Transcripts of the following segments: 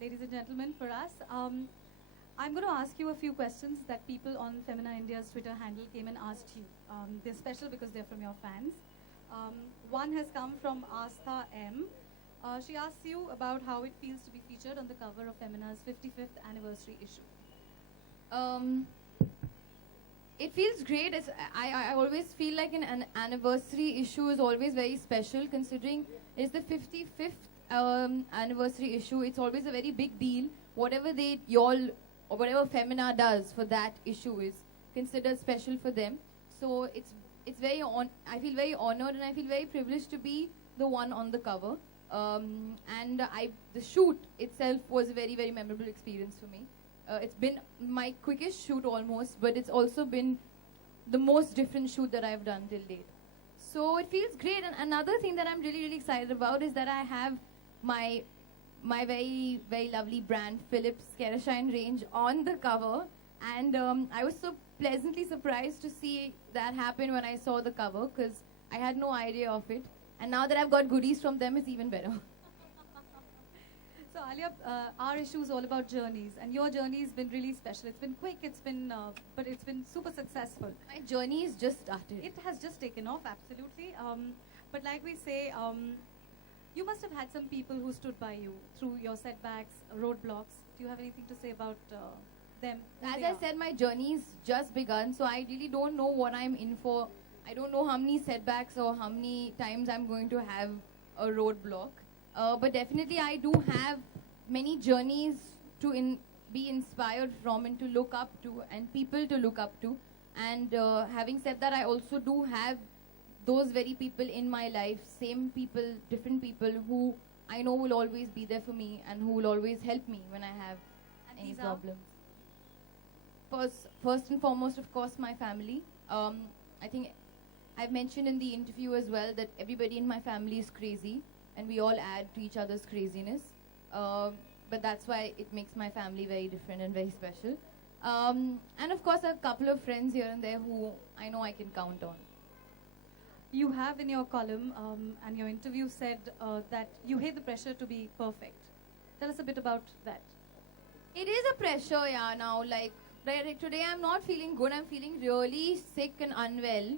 ladies and gentlemen, for us. I'm going to ask you a few questions that people on Femina India's Twitter handle came and asked you. They're special because they're from your fans. One has come from Astha M. She asks you about how it feels to be featured on the cover of Femina's 55th anniversary issue. It feels great. I always feel like an anniversary issue is always very special, considering it's the 55th anniversary issue. It's always a very big deal. Whatever or whatever Femina does for that issue is considered special for them. So it's very I feel very honored and I feel very privileged to be the one on the cover. The shoot itself was a very, very memorable experience for me. It's been my quickest shoot almost, but it's also been the most different shoot that I've done till date. So it feels great. And another thing that I'm really, really excited about is that I have my very, very lovely brand, Philips Kerashine range, on the cover. And I was so pleasantly surprised to see that happen when I saw the cover, because I had no idea of it. And now that I've got goodies from them, it's even better. So Alia, our issue is all about journeys, and your journey has been really special. It's been quick, but it's been super successful. My journey is just started. It has just taken off, absolutely. But like we say, you must have had some people who stood by you through your setbacks, roadblocks. Do you have anything to say about them? As I said, my journey's just begun, so I really don't know what I'm in for. I don't know how many setbacks or how many times I'm going to have a roadblock. But definitely I do have many journeys to be inspired from and to look up to and people to look up to. And having said that, I also do have those very people in my life, same people, different people who I know will always be there for me and who will always help me when I have any problems. First and foremost, of course, my family. I think I've mentioned in the interview as well that everybody in my family is crazy and we all add to each other's craziness. But that's why it makes my family very different and very special. And of course, a couple of friends here and there who I know I can count on. You have in your column and your interview said that you hate the pressure to be perfect. Tell us a bit about that. It is a pressure, yeah, now. Like, today I'm not feeling good. I'm feeling really sick and unwell.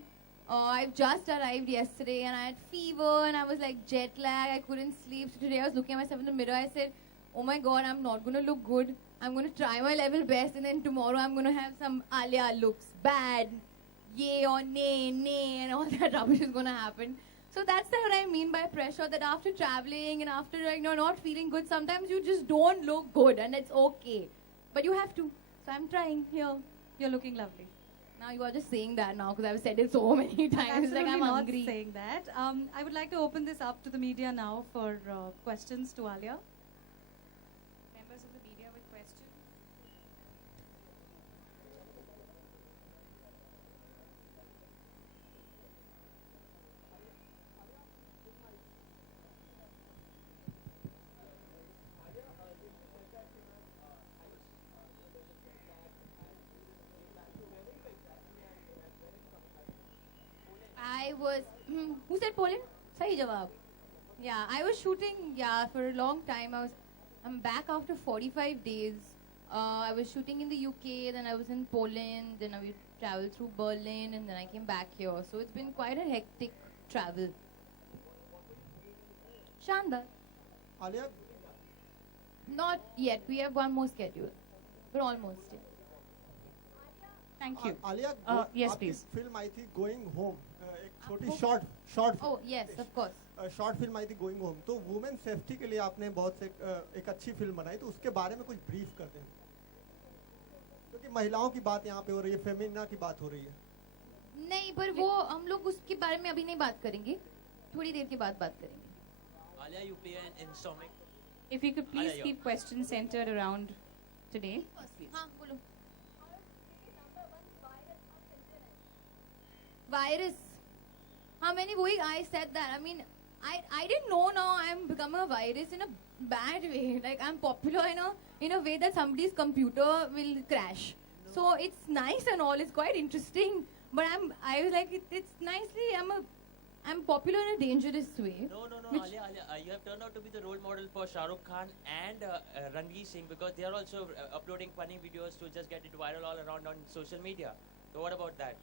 I've just arrived yesterday and I had fever and I was like jet lag. I couldn't sleep. So today I was looking at myself in the mirror. I said, oh my God, I'm not going to look good. I'm going to try my level best, and then tomorrow I'm going to have some Alia looks bad. Yay or nay, nay, and all that rubbish is going to happen. So that's what I mean by pressure, that after traveling and after not feeling good, sometimes you just don't look good and it's okay. But you have to. So I'm trying here. You're looking lovely. Now you are just saying that now because I've said it so many times. Absolutely like I'm not hungry. Saying that. I would like to open this up to the media now for questions to Alia. Members of the media with questions. I was, who said Poland? Sahi jawab. Yeah, I was shooting, for a long time. I'm back after 45 days. I was shooting in the UK, then I was in Poland, then I traveled through Berlin, and then I came back here. So it's been quite a hectic travel. Shandar. Alia, Not yet. We have one more schedule. But almost yet. Thank you. Alia yes, आपकी please. Film आई थी going home एक छोटी short Oh, yes, of course. Short film आई थी going home तो women safety के लिए आपने बहुत से एक अच्छी फिल्म बनाई तो उसके बारे में कुछ ब्रीफ कर दें क्योंकि महिलाओं की बात यहाँ पे हो रही है फेमिना की बात हो रही है नहीं पर वो हम लोग उसके बारे में अभी नहीं बात करेंगे थोड़ी देर के बाद बात करेंगे Alia, you play in Somic. If you could please Alia, keep questions centered around today. हाँ बोलो virus हाँ मैंने वही I said that I mean I didn't know now I'm becoming a virus in a bad way like I'm popular in a way that somebody's computer will crash so it's nice and all it's quite interesting but I was like it's nicely I'm popular in a dangerous way. No, Which- Alia, you have turned out to be the role model for Shah Rukh Khan and Ranveer Singh because they are also uploading funny videos to just get it viral all around on social media. So what about that?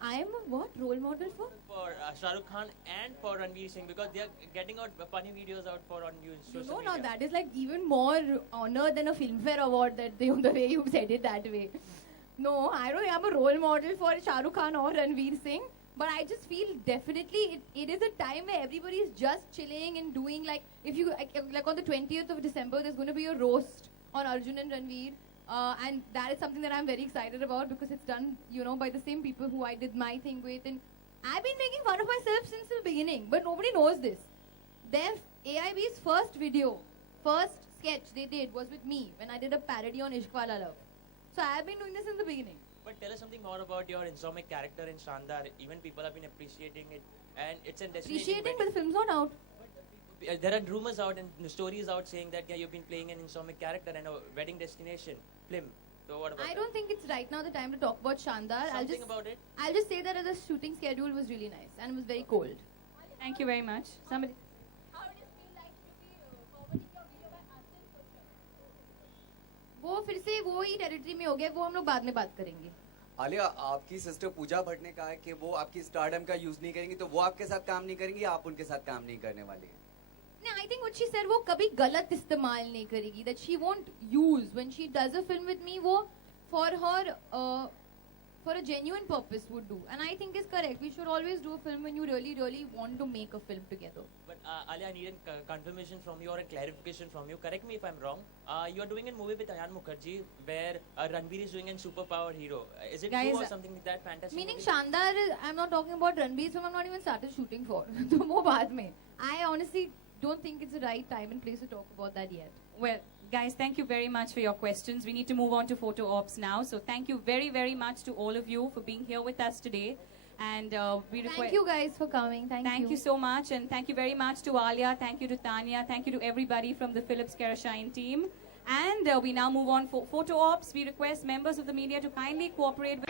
I am a what role model for? For Shah Rukh Khan and for Ranveer Singh because they are getting out funny videos out for on social No, media. no, that is like even more honor than a Filmfare award that the way you said it that way. No, I don't think I'm a role model for Shah Rukh Khan or Ranveer Singh. But I just feel definitely it is a time where everybody is just chilling and doing like, if you, like on the 20th of December, there's going to be a roast on Arjun and Ranveer. And that is something that I'm very excited about because it's done, you know, by the same people who I did my thing with. And I've been making fun of myself since the beginning, but nobody knows this. Their AIB's first video, first sketch they did was with me when I did a parody on Ishq Wala Love. So I've been doing this since the beginning. But tell us something more about your Insomniac character in Shandar. Even people have been appreciating it, and it's a destination. Appreciating, but the film's not out. There are rumors out and stories out saying that you've been playing an Insomniac character in a wedding destination film. So what about I that? don't think it's right now the time to talk about Shandar. Something about it. I'll just say that the shooting schedule was really nice and it was very cold. Thank you very much. Somebody. वो फिर से वो ही territory में हो गया, वो हम लोग बाद में बात करेंगे. आलिया, आपकी सिस्टर पूजा भट्ट ने कहा है कि वो आपकी स्टारडम का यूज नहीं करेंगी, तो वो आपके साथ काम नहीं करेंगी या आप उनके साथ काम नहीं करने वाली हैं? No, I think what she said, वो कभी गलत इस्तेमाल नहीं करेगी. That she won't use when she does a film with me. वो for her for a genuine purpose would do, and I think is correct. We should always do a film when you really, really want to make a film together. But Ali, I need a confirmation from you or a clarification from you. Correct me if I'm wrong. You are doing a movie with Ayan Mukherjee where Ranveer is doing a superpower hero. Is it Guys, true or something like that? Fantastic. Meaning movie? Shandar, I'm not talking about Ranveer's film. I'm not even started shooting for. तो वो बाद में. I honestly don't think it's the right time and place to talk about that yet. Well, guys, thank you very much for your questions. We need to move on to photo ops now. So thank you very, very much to all of you for being here with us today. And we request. Thank you guys for coming. Thank you so much, and thank you very much to Alia, thank you to Tanya, thank you to everybody from the Philips Kerashine team. And we now move on for photo ops. We request members of the media to kindly cooperate with